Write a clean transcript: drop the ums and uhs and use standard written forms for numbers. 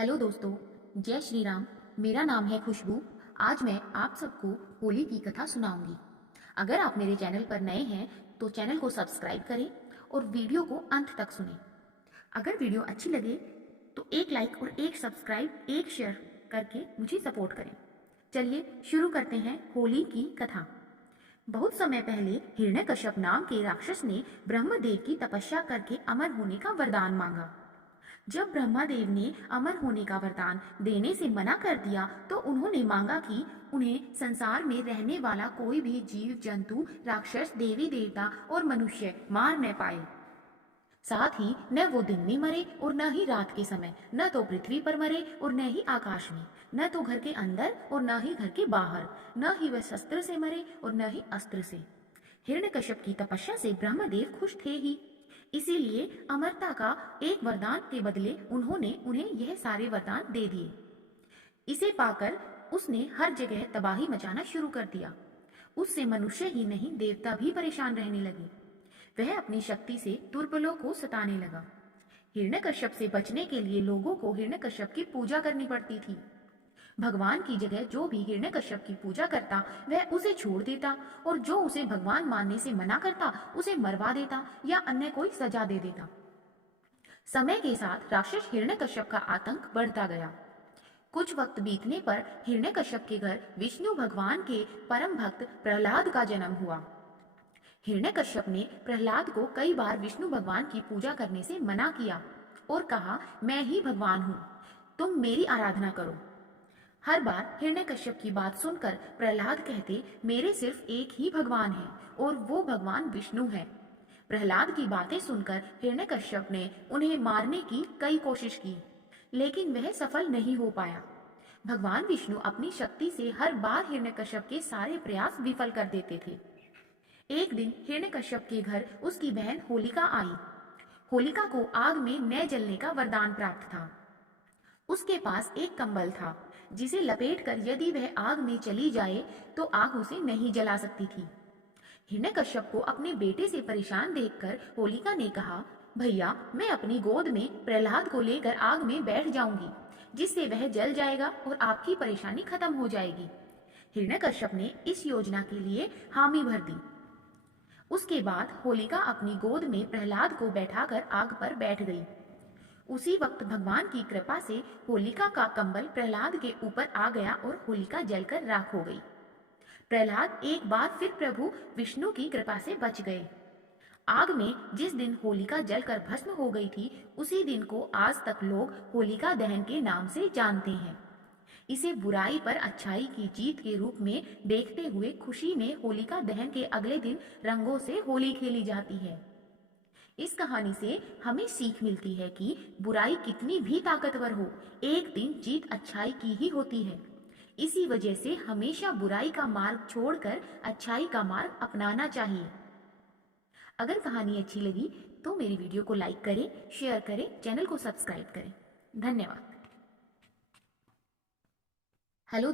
Hello दोस्तों, जय श्री राम। मेरा नाम है खुशबू। आज मैं आप सबको होली की कथा सुनाऊंगी। अगर आप मेरे चैनल पर नए हैं तो चैनल को सब्सक्राइब करें और वीडियो को अंत तक सुनें। अगर वीडियो अच्छी लगे तो एक लाइक और एक सब्सक्राइब एक शेयर करके मुझे सपोर्ट करें। चलिए शुरू करते हैं होली की कथा। बहुत समय पहले हिरण्यकश्यप नाम के राक्षस ने ब्रह्मदेव की तपस्या करके अमर होने का वरदान मांगा। जब ब्रह्मादेव ने अमर होने का वरदान देने से मना कर दिया तो उन्होंने मांगा कि उन्हें संसार में रहने वाला कोई भी जीव जंतु, राक्षस, देवी देवता और मनुष्य मार न पाए। साथ ही न वो दिन में मरे और न ही रात के समय, न तो पृथ्वी पर मरे और न ही आकाश में, न तो घर के अंदर और न ही घर के बाहर, न ही वह शस्त्र से मरे और न ही अस्त्र से। हिरण्यकश्यप की तपस्या से ब्रह्मदेव खुश थे ही, इसीलिए अमरता का एक वरदान के बदले उन्होंने उन्हें यह सारे वरदान दे दिए। इसे पाकर उसने हर जगह तबाही मचाना शुरू कर दिया। उससे मनुष्य ही नहीं देवता भी परेशान रहने लगे। वह अपनी शक्ति से दुर्बलों को सताने लगा। हिरण्यकश्यप से बचने के लिए लोगों को हिरण्यकश्यप की पूजा करनी पड़ती थी। भगवान की जगह जो भी हिरण्यकश्यप की पूजा करता वह उसे छोड़ देता, और जो उसे भगवान मानने से मना करता उसे मरवा देता या अन्य कोई सजा दे देता। समय के साथ राक्षस हिरण्यकश्यप का आतंक बढ़ता गया। कुछ वक्त बीतने पर हिरण्यकश्यप के घर विष्णु भगवान के परम भक्त प्रहलाद का जन्म हुआ। हिरण्यकश्यप ने प्रहलाद को कई बार विष्णु भगवान की पूजा करने से मना किया और कहा, मैं ही भगवान हूँ, तुम मेरी आराधना करो। हर बार हिरण्यकश्यप की बात सुनकर प्रहलाद कहते, मेरे सिर्फ एक ही भगवान है और वो भगवान विष्णु है। प्रहलाद की बातें सुनकर हिरण्यकश्यप ने उन्हें मारने की कई कोशिश की, लेकिन वह सफल नहीं हो पाया। भगवान विष्णु अपनी शक्ति से हर बार हिरण्यकश्यप के सारे प्रयास विफल कर देते थे। एक दिन हिरण्यकश्यप के घर उसकी बहन होलिका आई। होलिका को आग में न जलने का वरदान प्राप्त था। उसके पास एक कंबल था जिसे लपेटकर यदि वह आग में चली जाए तो आग उसे नहीं जला सकती थी। हिरण्यकश्यप को अपने बेटे से परेशान देखकर होलिका ने कहा, भैया, मैं अपनी गोद में प्रहलाद को लेकर आग में बैठ जाऊंगी, जिससे वह जल जाएगा और आपकी परेशानी खत्म हो जाएगी। हिरण्यकश्यप ने इस योजना के लिए हामी भर दी। उसके बाद होलिका अपनी गोद में प्रहलाद को बैठाकर आग पर बैठ गई। उसी वक्त भगवान की कृपा से होलिका का कंबल प्रहलाद के ऊपर आ गया और होलिका जलकर राख हो गई। प्रहलाद एक बार फिर प्रभु विष्णु की कृपा से बच गए। आग में जिस दिन होलिका जलकर भस्म हो गई थी, उसी दिन को आज तक लोग होलिका दहन के नाम से जानते हैं। इसे बुराई पर अच्छाई की जीत के रूप में देखते हुए खुशी में होलिका दहन के अगले दिन रंगों से होली खेली जाती है। इस कहानी से हमें सीख मिलती है कि बुराई कितनी भी ताकतवर हो, एक दिन जीत अच्छाई की ही होती है। इसी वजह से हमेशा बुराई का मार्ग छोड़कर अच्छाई का मार्ग अपनाना चाहिए। अगर कहानी अच्छी लगी तो मेरी वीडियो को लाइक करें, शेयर करें, चैनल को सब्सक्राइब करें। धन्यवाद। हेलो।